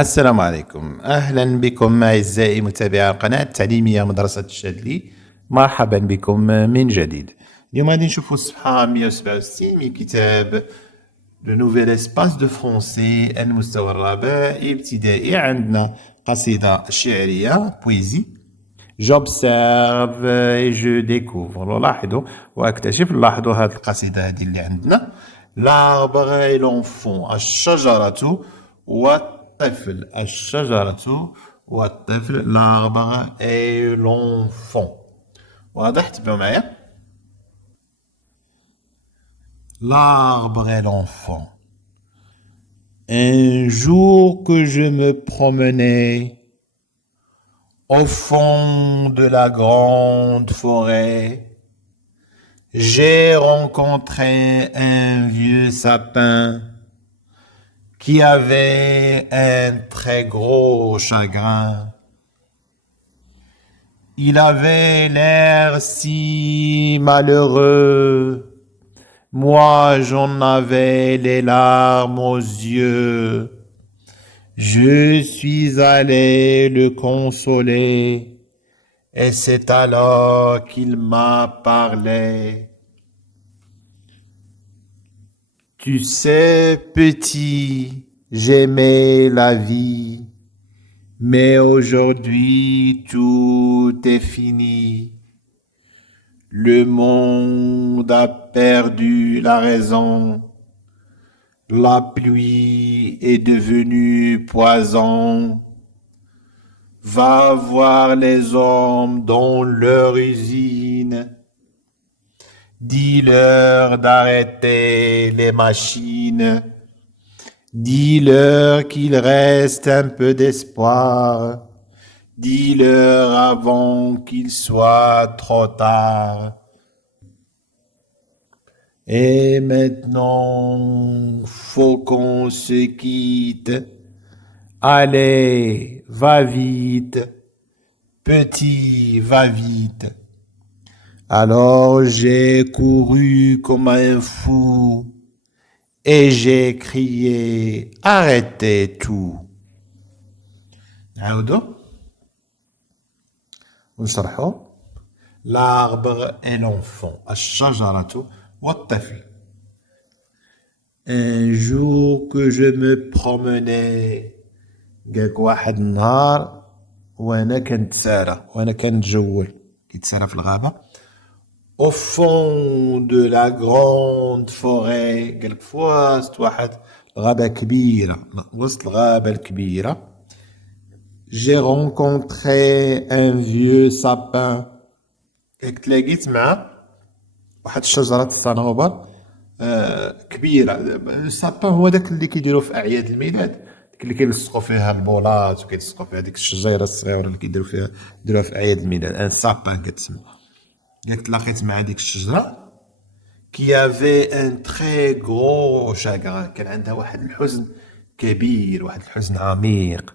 السلام عليكم، أهلا بكم أعزائي متابعي القناة التعليمية مدرسة الشاذلي. مرحبا بكم من جديد. اليوم غادي نشوفوا الصفحة 167 من كتاب لو نوفيل اسباس دو فرونسي المستوى الرابع ابتدائي. عندنا قصيدة شعرية بويزي. J'observe et je découvre. لاحظوا واكتشف. لاحظوا هذه القصيدة هذه اللي عندنا. l'arbre et l'enfant. الشجرة والطفل. الشجرة والطفل. l'arbre et l'enfant. واضح؟ تبعوا معايا. l'arbre et l'enfant. Un jour que je me promenais au fond de la grande forêt, j'ai rencontré un vieux sapin qui avait un très gros chagrin. Il avait l'air si malheureux. Moi, j'en avais les larmes aux yeux. Je suis allé le consoler, et c'est alors qu'il m'a parlé. Tu sais, petit, j'aimais la vie, mais aujourd'hui tout est fini. Le monde a perdu la raison. La pluie est devenue poison. Va voir les hommes dans leur usine. Dis-leur d'arrêter les machines. Dis-leur qu'il reste un peu d'espoir. Dis-leur avant qu'il soit trop tard. Et maintenant, faut qu'on se quitte. Allez, va vite. Petit, va vite. Alors j'ai couru comme un fou et j'ai crié, arrêtez tout. نعاودو ونشرحو. l'arbre et l'enfant. الشجرة والطفل. Un jour que je me promenais. قالك واحد النهار وانا كنتسارى وانا كنتجول كيتسارى في الغابة. au fond de la grande forêt. قالك في وسط واحد الغابة كبيرة. وسط الغابة الكبيرة. j'ai rencontré un vieux sapin. قالك تلاقيت مع واحد الشجرة الصنوبر كبيرة. السابان هو داك اللي كيديروا في أعياد الميلاد، داك اللي كيلصقوا فيها البولات وكيلصقوا فيها ديك الشجيرة الصغيرة اللي كيديروها في أعياد الميلاد. ان سابان كتسمى. ياك تلاقيت مع ديك الشجرة كي افي ان تري غرو شاغران. كان عندها واحد الحزن كبير، واحد الحزن عميق.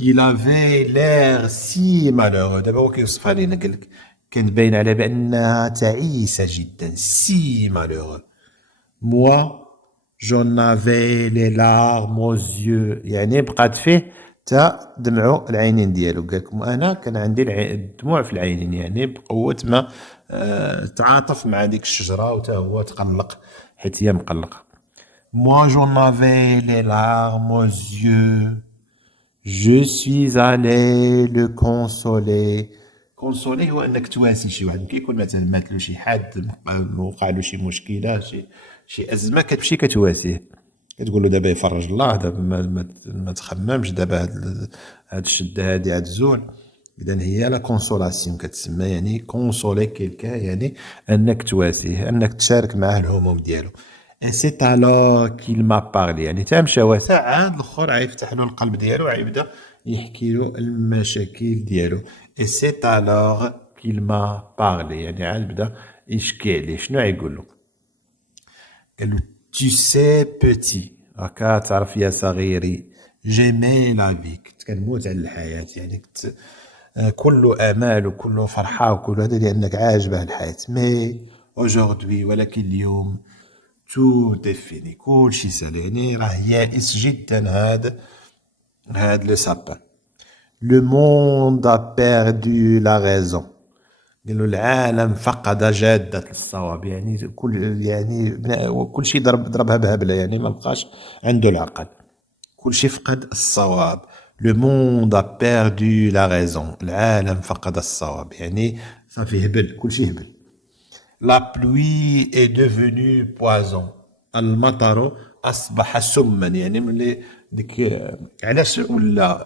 Il avait l'air si malheureux. دابا هو كيوصفها لينا قالك كانت باين على بأنها تعيسة جدا. si malheureux. moi j'en avais les larmes aux yeux. يعني بقات فيه تا دمعوا العينين ديالو. قالكم أنا كان عندي الدموع في العينين، يعني بقوة ما تعاطف مع ديك الشجرة وتا هو تقلق حيت هي مقلقة. moi j'en avais les larmes aux yeux. Je suis allé le consoler. كونسولي هو انك تواسي شي واحد. كيكون مثلا مات له شي حد، وقع له شي مشكله، شي ازمه، كتمشي كتواسيه، كتقول له دابا يفرج الله، دابا ما تخممش، دابا هاد الشده هادي عاد زول. اذا هي لا كونسولاسيون كتسمى، يعني كونسولي كيلكا، يعني انك تواسيه، انك تشارك معاه الهموم ديالو. Et c'est alors qu'il m'a parlé. يعني تا مشى واسع عاد الاخر غيفتح له القلب ديالو، غيبدا يحكي له المشاكل ديالو. Et c'est alors qu'il m'a parlé. يعني عاد بدا يشكي عليه. شنو غيقول له؟ قال له tu sais petit. راك تعرف يا صغيري. j'aimais la vie. كنت كنموت على الحياة، يعني كنت كل امال وكل فرحة وكل هذا لانك عاجبه الحياة. mais aujourd'hui ولكن اليوم tout est fini كلشي سهل يعني راه يائس جدا هاد لو سابان le monde a perdu la raison قالوا العالم فقد جادة الصواب يعني كل شيء ضربها بهبلة يعني ما بقاش عنده العقل كل شيء فقد الصواب le monde a perdu la raison العالم فقد الصواب يعني صافي هبل كل شيء هبل la pluie est devenue poison المطر أصبح سما يعني ملي ديك علاش ولا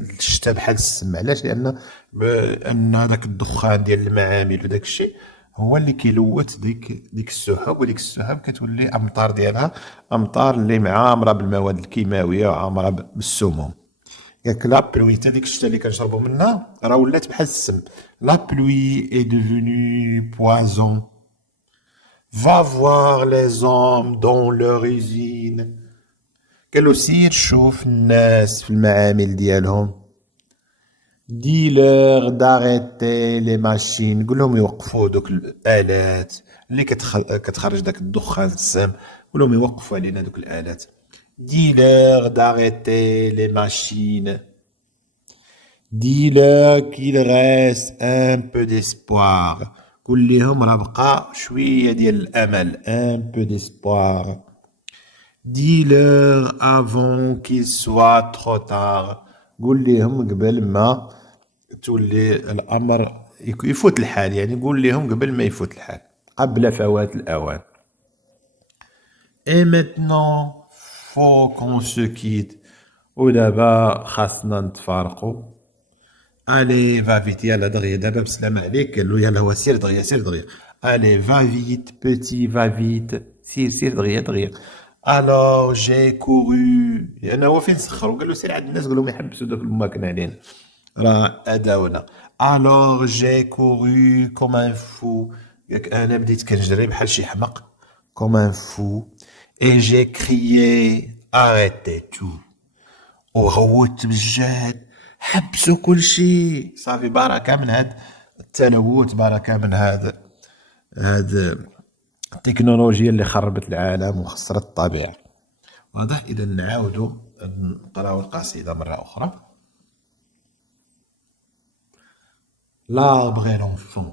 الشتاء بحال السم علاش لأن هذاك الدخان ديال المعامل وداك الشيء هو اللي كيلوث ديك السحب وديك السحب كتولي أمطار ديالها أمطار اللي معامرة بالمواد الكيماوية وعامرة بالسموم ياك لا بلوي حتى ديك الشتا اللي كنشربو منها راه ولات بحال السم لا بلوي اي devenue poison va voir les hommes dans leur usine قالو سير شوف الناس في المعامل ديالهم دي لور d'arrêter les machines قول لهم يوقفوا دوك الآلات اللي كتخرج داك الدخان السام قول لهم يوقفوا علينا دوك الآلات dis-leur d'arrêter les machines. Dis-leur qu'il reste un peu d'espoir. قول لهم راه بقى شوية ديال الأمل. Un peu d'espoir. Dis-leur avant qu'il soit trop tard. قول لهم قبل ما تولي الأمر يفوت الحال يعني قول لهم قبل ما يفوت الحال قبل فوات الأوان. Et maintenant faut qu'on se quitte ودابا خاصنا نتفارقوا allez va vite يلا دغيا دابا بسلام عليك قال له يلا هو سير دغيا سير دغيا allez va vite petit va vite سير دغيا دغيا alors j'ai couru لأن هو فين سخروا قال له سير عند الناس قال لهم يحبسوا داك الماكنة علينا راه أداونا alors j'ai couru comme un fou أنا بديت كنجري بحال شي حمق comme un fou et j'ai crié arrêtez tout وغوت بالجهد حبسوا كل شيء صافي بركة من هاد التلوث بركة من هاد التكنولوجيا اللي خربت العالم وخسرت الطبيعة واضح إذا نعاودوا نقراو القصيدة مرة أخرى L'arbre et l'enfant.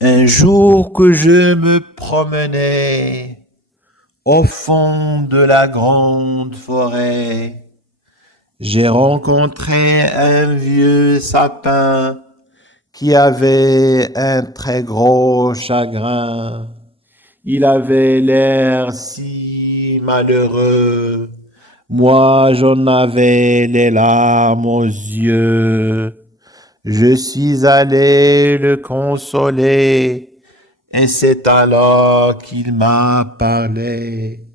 Un jour que je me promenais au fond de la grande forêt, j'ai rencontré un vieux sapin qui avait un très gros chagrin. Il avait l'air si malheureux. Moi, j'en avais les larmes aux yeux. Je suis allé le consoler, et c'est alors qu'il m'a parlé.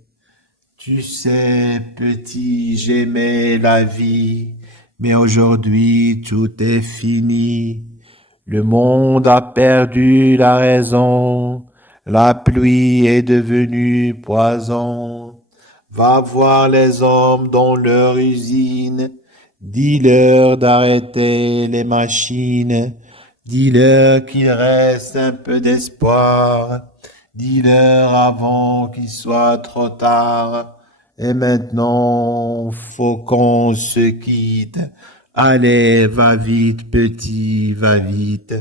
Tu sais, petit, j'aimais la vie, mais aujourd'hui tout est fini. Le monde a perdu la raison, la pluie est devenue poison. Va voir les hommes dans leur usine, dis-leur d'arrêter les machines, dis-leur qu'il reste un peu d'espoir, dis-leur avant qu'il soit trop tard. Et maintenant, faut qu'on se quitte. Allez, va vite, petit, va vite.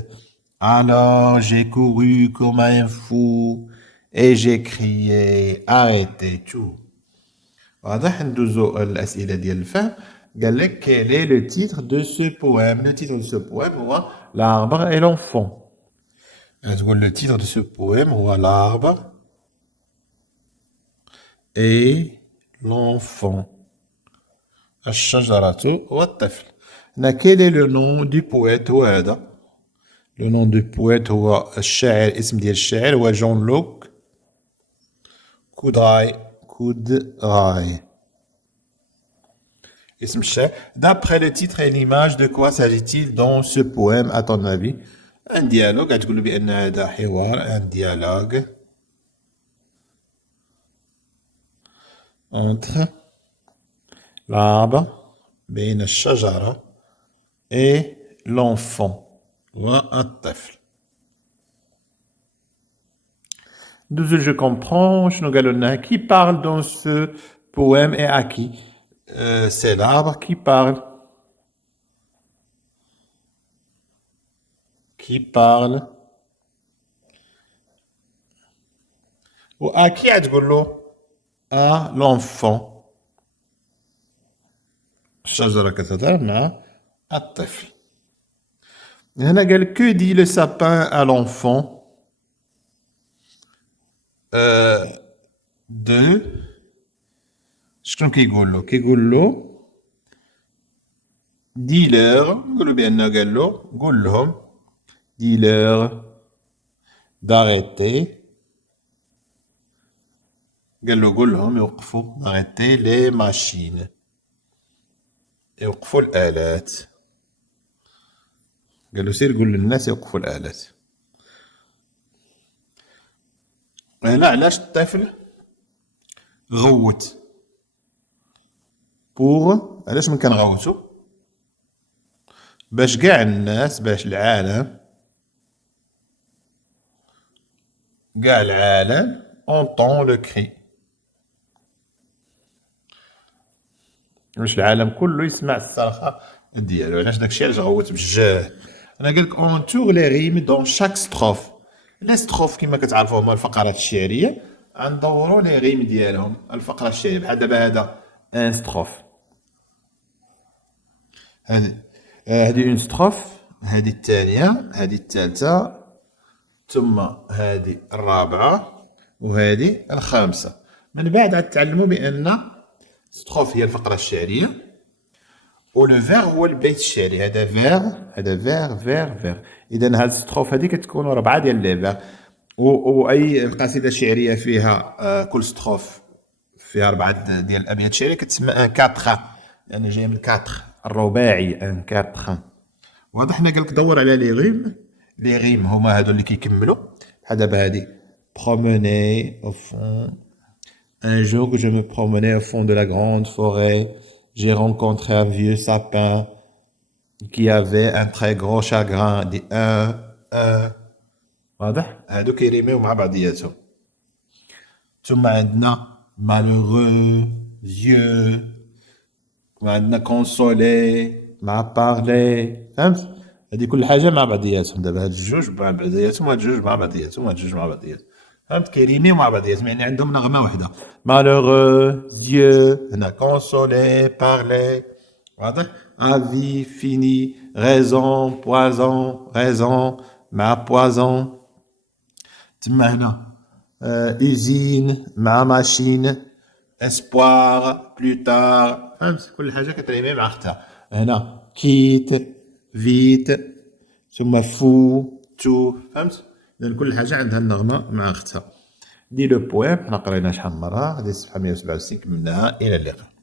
Alors j'ai couru comme un fou et j'ai crié, arrêtez tout. واضح ندوزو الأسئلة ديال الفهم قال لك quel est le titre de ce poème le titre de ce poème هو l'arbre et l'enfant تقول le titre de ce poème هو l'arbre et l'enfant الشجرة والطفل هنا quel est le nom du poète هو هذا le nom du poète هو الشاعر اسم ديال الشاعر هو جون لوك كودراي D'après le titre et l'image, de quoi s'agit-il dans ce poème, à ton avis? Un dialogue, un dialogue entre l'arbre, بين الشجرة, et l'enfant, والطفل. دوزو جو كومبرون شنو قالوا لنا كي بارل دون سو بويم اي اكي سي l'arbre qui parle و اكي عتقول له ا لونفون الشجرة كتهضر مع الطفل هنا قال que dit le sapin à l'enfant de شكون كيقول له dis leur نقولوا بأنه قال له قول لهم dis leur d'arrêter قال له قول لهم يوقفوا d'arrêter les machines يوقفوا الآلات قال له سير قول للناس يوقفوا الآلات هنا علاش الطفل غوت بوغ علاش من كنغوتو باش قاع الناس باش العالم entend le cri باش العالم كله يسمع الصرخة ديالو علاش داكشي علاش غوت بالجهد انا قالك اونتور لي ريم دون شاك ستروف لي ستروف كيما كتعرفوا هما الفقرات الشعريه غندوروا لي ريم ديالهم الفقره الشعريه بحال دابا هذا ان ستروف هذه اون ستروف هذه الثانيه هذه الثالثه ثم هذه الرابعه وهذه الخامسه من بعد غتعلموا بان ستروف هي الفقره الشعريه ولو فير هو البيت الشعري هذا فير اذا هاد الستروف هذه كتكون 4 ديال لي فير واي قصيده شعريه فيها كل ستروف فيها 4 ديال الابيات الشعريه كتسمى ان 4 يعني جايه من 4 الرباعي ان 4 واضح. حنا قالك دور على لي ريم هما هادو اللي كيكملوا بحال دابا هادي promener au fond un jour que je me promenais au fond de la grande forêt j'ai rencontré un vieux sapin qui avait un très gros chagrin دي واضح هادو كيريميو مع بعضياتهم. ثم عندنا malheureux yeux وعندنا consoler مع parler فهمت هادي كل حاجه مع بعضياتهم دابا هاد الجوج مع بعضياتهم وهاد الجوج مع بعضياتهم وهاد الجوج مع بعضياتهم فهمت كيريميو مع بعضياتهم يعني عندهم نغمه وحده malheureux yeux هنا consoler parler واضح avis fini raison مع poison تما هنا usine مع ماشين espoir plus tard فهمت كل حاجه كتريمي مع اختها هنا quitte vite ثم fou tout فهمت اذا كل حاجه عندها النغمه مع اختها. دي لو بويم حنا قرينا شحال من مره هذه الصفحه 167 كملناها. الى اللقاء.